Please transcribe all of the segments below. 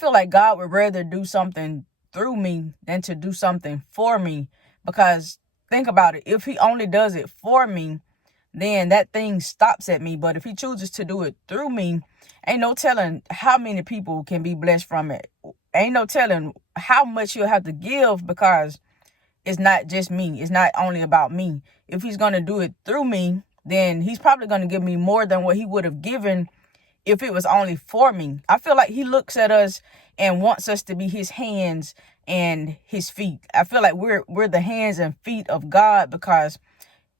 feel like God would rather do something through me than to do something for me. Because think about it. If he only does it for me, then that thing stops at me. But if he chooses to do it through me, ain't no telling how many people can be blessed from it. Ain't no telling how much he'll have to give, because it's not just me. It's not only about me. If he's going to do it through me, then he's probably going to give me more than what he would have given if it was only for me. I feel like he looks at us and wants us to be his hands and his feet. I feel like we're the hands and feet of God, because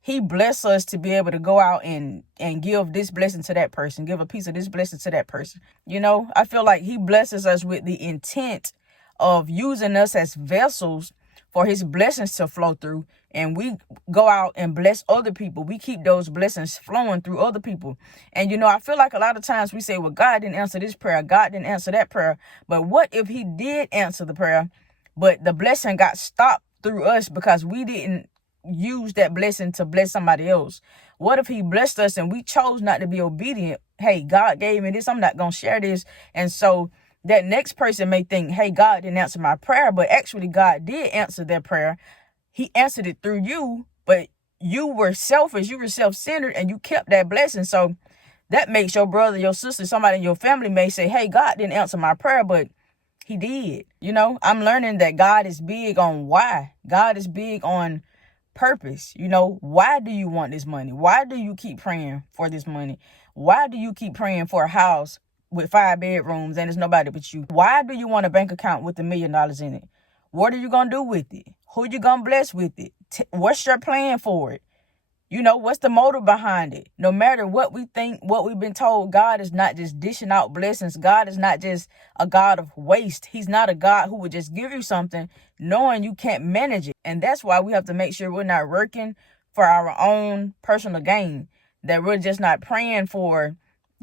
he bless us to be able to go out and give this blessing to that person, give a piece of this blessing to that person. I feel like he blesses us with the intent of using us as vessels for his blessings to flow through. And we go out and bless other people. We keep those blessings flowing through other people. And, I feel like a lot of times we say, well, God didn't answer this prayer. God didn't answer that prayer. But what if he did answer the prayer, but the blessing got stopped through us because we didn't use that blessing to bless somebody else? What if he blessed us and we chose not to be obedient? Hey, God gave me this, I'm not going to share this. And so that next person may think, hey, God didn't answer my prayer, but actually God did answer their prayer. He answered it through you, but you were selfish, you were self-centered, and you kept that blessing. So that makes your brother, your sister, somebody in your family may say, hey, God didn't answer my prayer, but he did. I'm learning that God is big on why. God is big on purpose. Why do you want this money? Why do you keep praying for this money? Why do you keep praying for a house with 5 bedrooms and it's nobody but you? Why do you want a bank account with $1 million in it? What are you going to do with it? Who you going to bless with it? What's your plan for it? What's the motive behind it? No matter what we think, what we've been told, God is not just dishing out blessings. God is not just a God of waste. He's not a God who would just give you something knowing you can't manage it. And that's why we have to make sure we're not working for our own personal gain, that we're just not praying for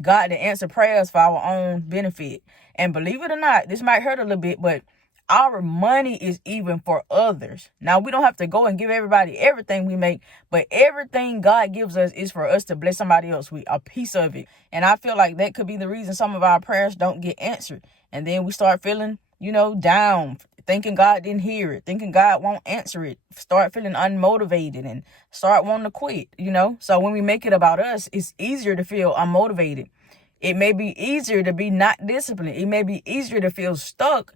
God to answer prayers for our own benefit. And believe it or not, this might hurt a little bit, but our money is even for others. Now, we don't have to go and give everybody everything we make, but everything God gives us is for us to bless somebody else with a piece of it. And I feel like that could be the reason some of our prayers don't get answered. And then we start feeling, down, thinking God didn't hear it, thinking God won't answer it, start feeling unmotivated and start wanting to quit, So when we make it about us, it's easier to feel unmotivated. It may be easier to be not disciplined. It may be easier to feel stuck.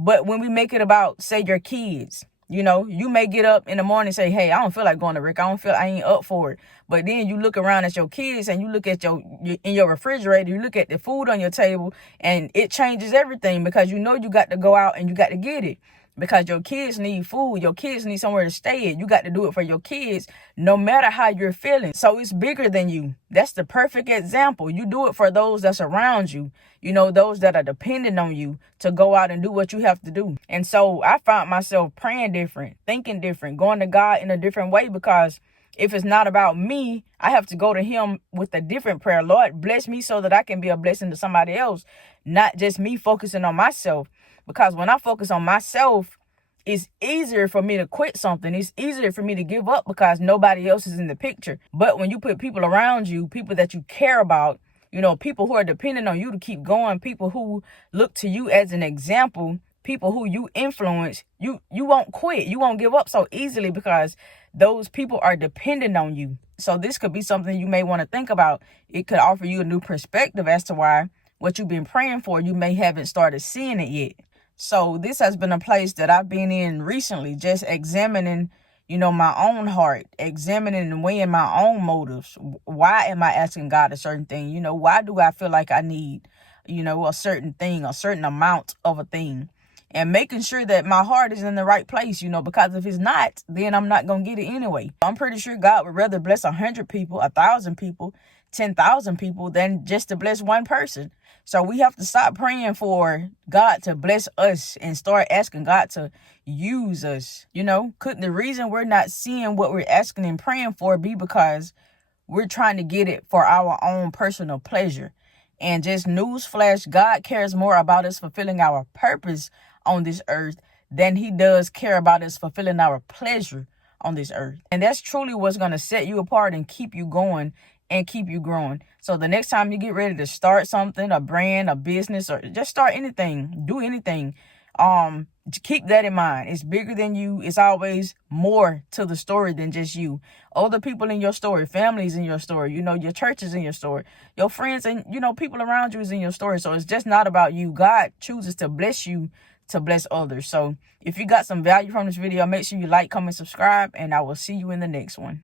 But when we make it about, say, your kids, you may get up in the morning and say, hey, I don't feel like going to work. I ain't up for it. But then you look around at your kids and you look at in your refrigerator, you look at the food on your table, and it changes everything, because you got to go out and you got to get it. Because your kids need food. Your kids need somewhere to stay at. You got to do it for your kids, no matter how you're feeling. So it's bigger than you. That's the perfect example. You do it for those that's around you, those that are dependent on you to go out and do what you have to do. And so I found myself praying different, thinking different, going to God in a different way, because if it's not about me, I have to go to him with a different prayer. Lord, bless me so that I can be a blessing to somebody else, not just me focusing on myself. Because when I focus on myself, it's easier for me to quit something. It's easier for me to give up because nobody else is in the picture. But when you put people around you, people that you care about, people who are dependent on you to keep going, people who look to you as an example, people who you influence, you won't quit. You won't give up so easily because those people are dependent on you. So this could be something you may want to think about. It could offer you a new perspective as to why what you've been praying for, you may haven't started seeing it yet. So this has been a place that I've been in recently, just examining, my own heart, examining and weighing my own motives. Why am I asking God a certain thing? Why do I feel like I need, a certain thing, a certain amount of a thing? And making sure that my heart is in the right place, because if it's not, then I'm not going to get it anyway. I'm pretty sure God would rather bless 100 people, 1,000 people, 10,000 people than just to bless one person. So we have to stop praying for God to bless us and start asking God to use us. Could the reason we're not seeing what we're asking and praying for be because we're trying to get it for our own personal pleasure? And just newsflash, God cares more about us fulfilling our purpose on this earth than he does care about us fulfilling our pleasure on this earth. And that's truly what's going to set you apart and keep you going and keep you growing. So the next time you get ready to start something, a brand, a business, or just start anything, do anything, keep that in mind. It's bigger than you. It's always more to the story than just you. Other people in your story, families in your story, your church is in your story, your friends and, people around you is in your story. So it's just not about you. God chooses to bless you to bless others. So if you got some value from this video, make sure you like, comment, subscribe, and I will see you in the next one.